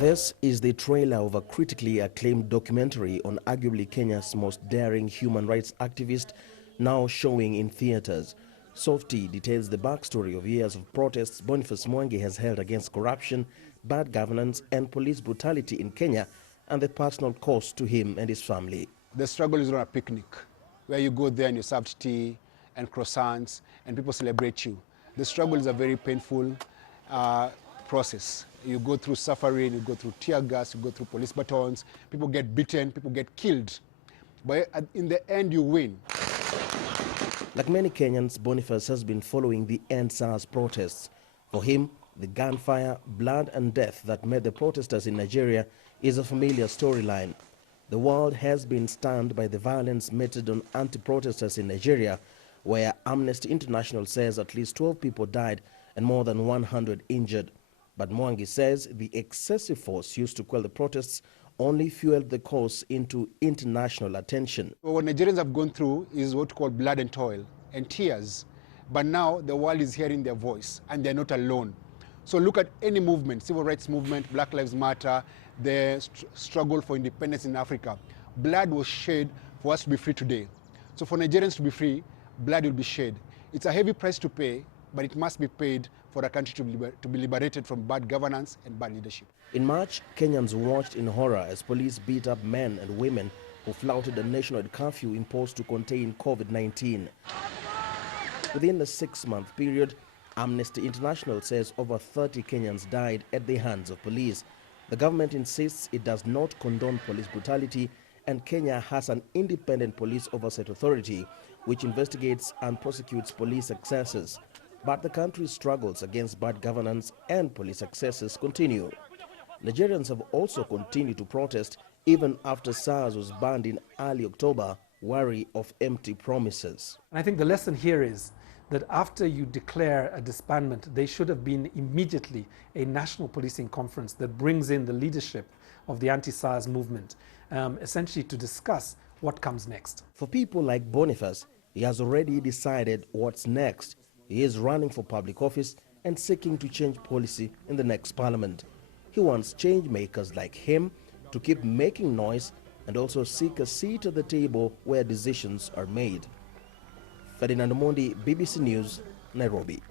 This is the trailer of a critically acclaimed documentary on arguably Kenya's most daring human rights activist, now showing in theaters. Softie details the backstory of years of protests Boniface Mwangi has held against corruption, bad governance and police brutality in Kenya, and the personal cost to him and his family. The struggle is not a picnic where you go there and you serve tea and croissants and people celebrate you. The struggle is a very painful process. You go through suffering, you go through tear gas, you go through police batons, people get beaten, people get killed. But in the end, you win. Like many Kenyans, Boniface has been following the End SARS protests. For him, the gunfire, blood and death that met the protesters in Nigeria is a familiar storyline. The world has been stunned by the violence meted on anti-protesters in Nigeria, where Amnesty International says at least 12 people died and more than 100 injured. But Mwangi says the excessive force used to quell the protests only fueled the cause into international attention. What Nigerians have gone through is what we call blood and toil and tears. But now the world is hearing their voice and they're not alone. So look at any movement, civil rights movement, Black Lives Matter, the struggle for independence in Africa. Blood was shed for us to be free today. So for Nigerians to be free, blood will be shed. It's a heavy price to pay, but it must be paid for a country to be liberated from bad governance and bad leadership. In March, Kenyans watched in horror as police beat up men and women who flouted a nationwide curfew imposed to contain COVID-19. Within the 6-month period, Amnesty International says over 30 Kenyans died at the hands of police. The government insists it does not condone police brutality, and Kenya has an independent police oversight authority which investigates and prosecutes police excesses. But the country's struggles against bad governance and police excesses continue. Nigerians have also continued to protest even after SARS was banned in early October, wary of empty promises. And I think the lesson here is that after you declare a disbandment, there should have been immediately a national policing conference that brings in the leadership of the anti-SARS movement, essentially to discuss what comes next. For people like Boniface, he has already decided what's next. He is running for public office and seeking to change policy in the next parliament. He wants change makers like him to keep making noise and also seek a seat at the table where decisions are made. Ferdinand, Omondi, BBC News, Nairobi.